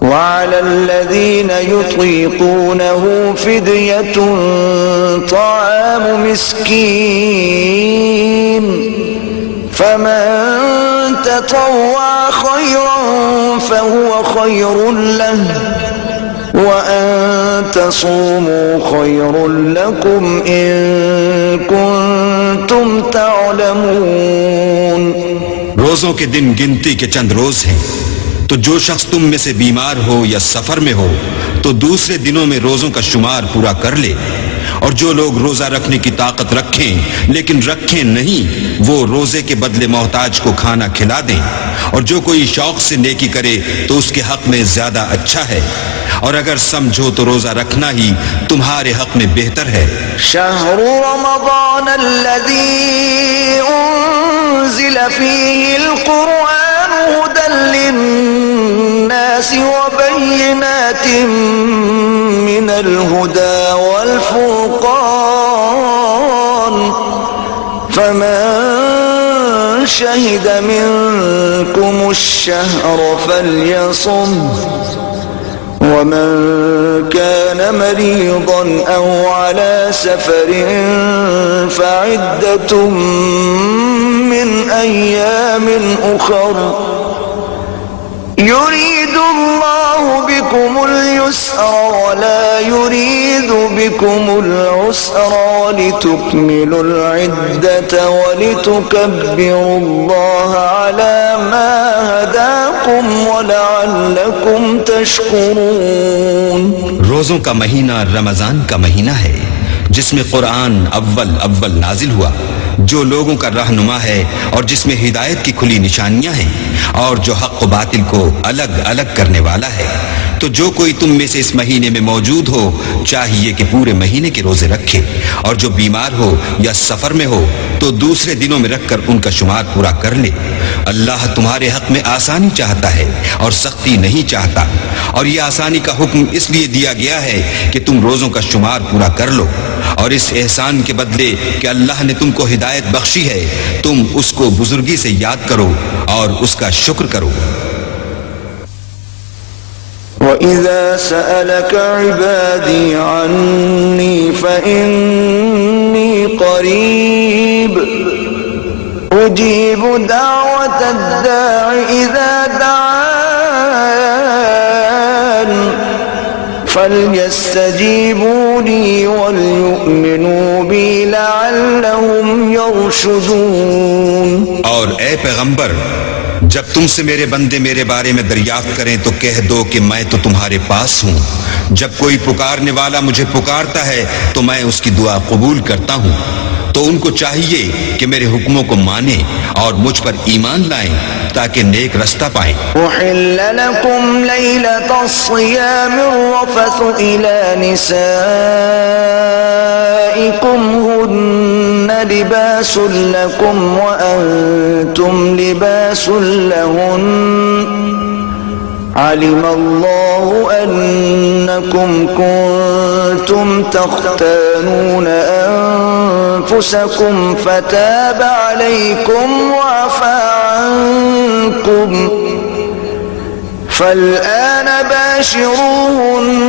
وعلى الذين يطيقونه فدية طعام مسكين فمن تطوع خيرا فهو خير له وأن تصوموا خير لكم إن كنتم تعلمون۔ روزوں کے دن گنتی کے چند روز ہیں، تو جو شخص تم میں سے بیمار ہو یا سفر میں ہو تو دوسرے دنوں میں روزوں کا شمار پورا کر لے، اور جو لوگ روزہ رکھنے کی طاقت رکھیں لیکن رکھیں نہیں وہ روزے کے بدلے محتاج کو کھانا کھلا دیں، اور جو کوئی شوق سے نیکی کرے تو اس کے حق میں زیادہ اچھا ہے، اور اگر سمجھو تو روزہ رکھنا ہی تمہارے حق میں بہتر ہے۔ شہر رمضان الذی انزل فیہ القرآن ہدی للناس وبینات من الہدی والفرقان فمن شہد منکم الشہر فلیصم ومن كان مريضا أو على سفر فعدة من أيام أخر يريد الله بكم اليسر ولا يريد بكم العسر ولتكملوا العدة ولتكبروا الله على ما هداكم ولعلكم تشكرون۔ روزوں کا مہینہ رمضان کا مہینہ ہے جس میں قرآن اول نازل ہوا، جو لوگوں کا رہنما ہے اور جس میں ہدایت کی کھلی نشانیاں ہیں، اور جو حق و باطل کو الگ الگ کرنے والا ہے۔ تو جو کوئی تم میں سے اس مہینے میں موجود ہو چاہیے کہ پورے مہینے کے روزے رکھے، اور جو بیمار ہو یا سفر میں ہو تو دوسرے دنوں میں رکھ کر ان کا شمار پورا کر لے۔ اللہ تمہارے حق میں آسانی چاہتا ہے اور سختی نہیں چاہتا، اور یہ آسانی کا حکم اس لیے دیا گیا ہے کہ تم روزوں کا شمار پورا کر لو، اور اس احسان کے بدلے کہ اللہ نے تم کو ہدایت بخشی ہے تم اس کو بزرگی سے یاد کرو اور اس کا شکر کرو۔ وَإِذَا سَأَلَكَ عِبَادِي عَنِّي فَإِنِّي قَرِيبٌ أُجِيبُ دَعْوَةَ الدَّاعِ إِذَا دَعَانِ فَلْيَسْتَجِيبُوا لِي وَلْيُؤْمِنُوا بِي لَعَلَّهُمْ يَرْشُدُونَ۔ اور اے پیغمبر، جب تم سے میرے بندے میرے بارے میں دریافت کریں تو کہہ دو کہ میں تو تمہارے پاس ہوں۔ جب کوئی پکارنے والا مجھے پکارتا ہے تو میں اس کی دعا قبول کرتا ہوں۔ تو ان کو چاہیے کہ میرے حکموں کو مانیں اور مجھ پر ایمان لائیں تاکہ نیک رستہ پائیں۔ أحل لكم ليلة الصيام الرفث إلى نسائكم هن لباس لكم وأنتم لباس لهن علم الله أنكم كنتم تختانون أنفسكم فتاب عليكم وعفى عنكم فالآن باشروهن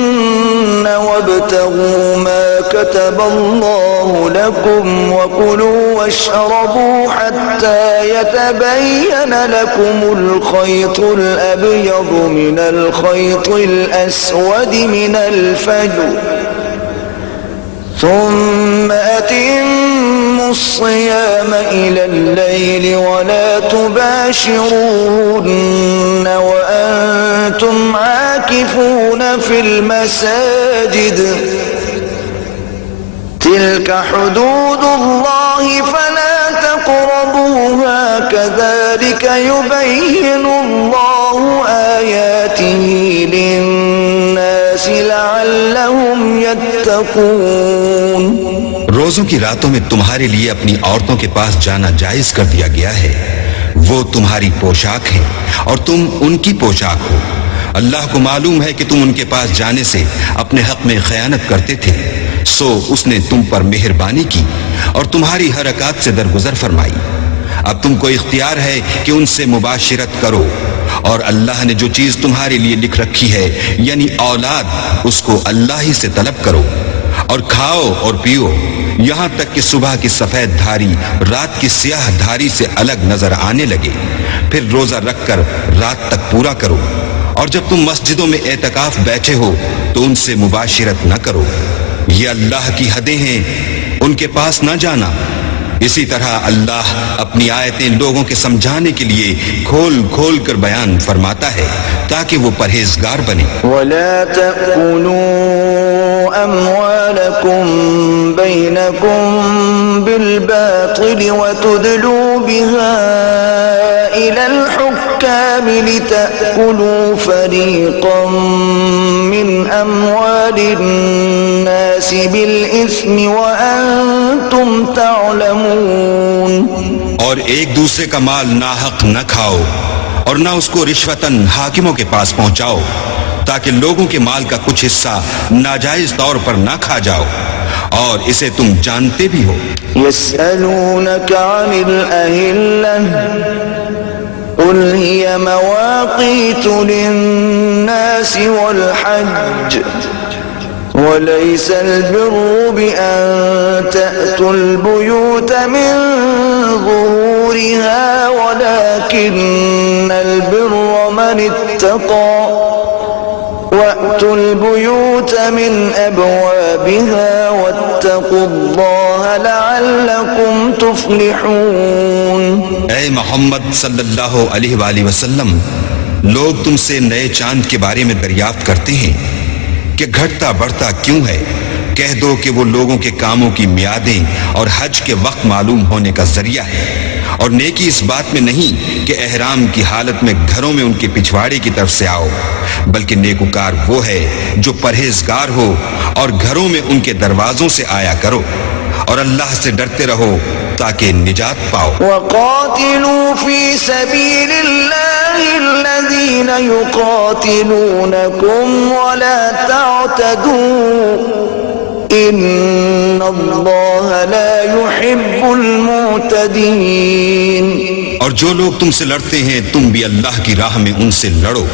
وابتغوا ما كتب الله لكم وكلوا واشربوا حتى يتبين لكم الخيط الأبيض من الخيط الأسود من الفجر ثم أتموا الصيام إلى الليل ولا تباشرون وأنتم عاكفون في المساجد تلك حدود الله فلا تقربوها كذلك يبين الله آياته للناس لعلهم يتقون۔ روزوں کی راتوں میں تمہارے لیے اپنی عورتوں کے پاس جانا جائز کر دیا گیا ہے، وہ تمہاری پوشاک ہیں اور تم ان کی پوشاک ہو۔ اللہ کو معلوم ہے کہ تم ان کے پاس جانے سے اپنے حق میں خیانت کرتے تھے، سو اس نے تم پر مہربانی کی اور تمہاری حرکات سے درگزر فرمائی۔ اب تم کو اختیار ہے کہ ان سے مباشرت کرو، اور اللہ نے جو چیز تمہارے لیے لکھ رکھی ہے یعنی اولاد، اس کو اللہ ہی سے طلب کرو، اور کھاؤ اور پیو یہاں تک کہ صبح کی سفید دھاری رات کی سیاہ دھاری سے الگ نظر آنے لگے، پھر روزہ رکھ کر رات تک پورا کرو، اور جب تم مسجدوں میں اعتکاف بیٹھے ہو تو ان سے مباشرت نہ کرو، یہ اللہ کی حدیں ہیں، ان کے پاس نہ جانا۔ اسی طرح اللہ اپنی آیتیں لوگوں کے سمجھانے کے لیے کھول کھول کر بیان فرماتا ہے تاکہ وہ پرہیزگار بنے۔ وَلَا تَأْكُلُوا أَمْوَالَكُمْ بَيْنَكُمْ بِالْبَاطِلِ وَتُدْلُوا بِهَا إِلَى الْحُكَّامِ لِتَأْكُلُوا فَرِيقًا مِّنْ أَمْوَالِ النَّاسِ بِالْإِثْمِ وَأَنْتُمْ تعلمون۔ اور ایک دوسرے کا مال ناحق نہ کھاؤ اور نہ اس کو رشوتاً حاکموں کے پاس پہنچاؤ تاکہ لوگوں کے مال کا کچھ حصہ ناجائز طور پر نہ کھا جاؤ، اور اسے تم جانتے بھی ہو۔ يسألونك عن الأهلة قل هي مواقيت للناس والحج وليس البر بأن تأتوا البيوت من ظهورها ولكن البر من اتقى وأتوا البيوت من أبوابها واتقوا الله لعلكم تفلحون۔ اے محمد صلی اللہ علیہ وآلہ وسلم، لوگ تم سے نئے چاند کے بارے میں دریافت کرتے ہیں کہ گھٹتا بڑھتا کیوں ہے؟ کہہ دو کہ وہ لوگوں کے کاموں کی میعادیں اور حج کے وقت معلوم ہونے کا ذریعہ ہے، اور نیکی اس بات میں نہیں کہ احرام کی حالت میں گھروں میں ان کے پچھواڑے کی طرف سے آؤ، بلکہ نیکوکار وہ ہے جو پرہیزگار ہو اور گھروں میں ان کے دروازوں سے آیا کرو، اور اللہ سے ڈرتے رہو تاکہ نجات پاؤ۔ وقاتلوا في سبيل الله الذين يقاتلونكم ولا تعتدوا إن الله لا يحب المعتدين۔ اور جو لوگ تم سے لڑتے ہیں تم بھی اللہ کی راہ میں ان سے لڑو،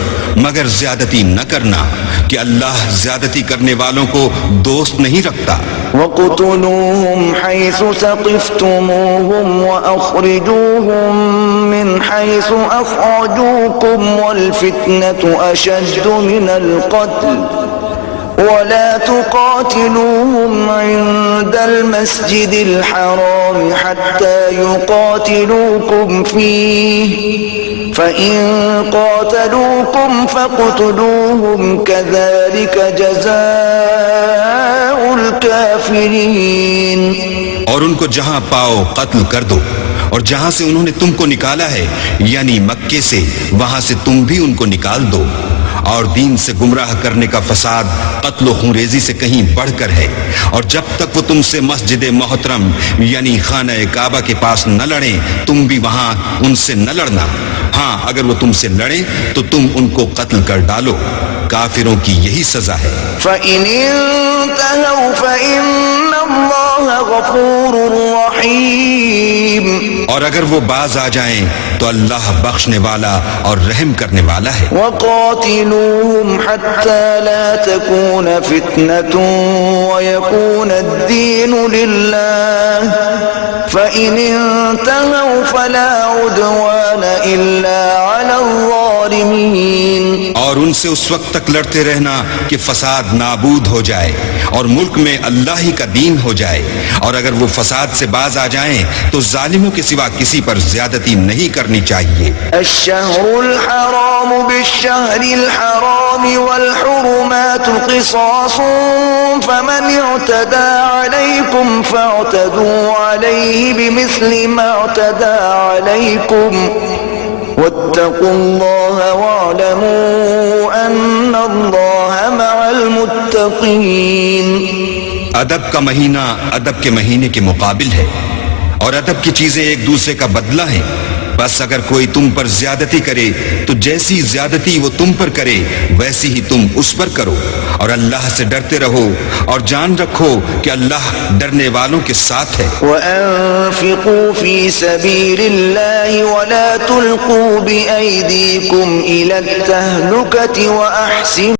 مگر زیادتی نہ کرنا کہ اللہ زیادتی کرنے والوں کو دوست نہیں رکھتا۔ وَاقْتُلُوهُمْ حَيْثُ ثَقِفْتُمُوهُمْ وَأَخْرِجُوهُمْ مِنْ حَيْثُ أَخْرَجُوكُمْ وَالْفِتْنَةُ أَشَدُّ مِنَ الْقَتْلِ ولا تقاتلوهم عند المسجد الحرام حتى يقاتلوكم فيه فإن قاتلوكم فاقتلوهم كذلك جزاء الكافرين۔ اور ان کو جہاں پاؤ قتل کر دو، اور جہاں سے انہوں نے تم کو نکالا ہے یعنی مکے سے، وہاں سے تم بھی ان کو نکال دو، اور دین سے گمراہ کرنے کا فساد قتل و خونریزی سے کہیں بڑھ کر ہے، اور جب تک وہ تم سے مسجد محترم یعنی خانہ کعبہ کے پاس نہ لڑیں تم بھی وہاں ان سے نہ لڑنا، ہاں اگر وہ تم سے لڑیں تو تم ان کو قتل کر ڈالو، کافروں کی یہی سزا ہے۔ فَإِنِ انتهوا فَإِنَّ اللَّهَ غَفُورٌ رَحِيمٌ۔ اور اگر وہ باز آ جائیں تو اللہ بخشنے والا اور رحم کرنے والا ہے۔ وَقَاتِلُوهُمْ حَتَّى لَا تَكُونَ فِتْنَةٌ وَيَكُونَ الدِّينُ لِلَّهِ فَإِنِ انتهوا فَلَا عُدْوَانَ إِلَّا عَلَى الظَّالِمِينَ۔ اور ان سے اس وقت تک لڑتے رہنا کہ فساد نابود ہو جائے اور ملک میں اللہ ہی کا دین ہو جائے، اور اگر وہ فساد سے باز آ جائیں تو ظالموں کے سوا کسی پر زیادتی نہیں کرنی چاہیے۔ الشہر الحرام بالشہر الحرام والحرمات قصاص فمن اعتدى عليكم فاعتدوا عليه بمثل ما اعتدى عليكم واتقوا الله واعلموا ان الله مع المتقين۔ ادب کا مہینہ ادب کے مہینے کے مقابل ہے، اور ادب کی چیزیں ایک دوسرے کا بدلہ ہیں، بس اگر کوئی تم پر زیادتی کرے تو جیسی زیادتی وہ تم پر کرے ویسی ہی تم اس پر کرو، اور اللہ سے ڈرتے رہو اور جان رکھو کہ اللہ ڈرنے والوں کے ساتھ ہے۔ وَأَنفِقُوا فِي سَبِيلِ اللَّهِ وَلَا تُلْقُوا بِأَيْدِيكُمْ إِلَى التَّهْلُكَةِ وَأَحْسِنُوا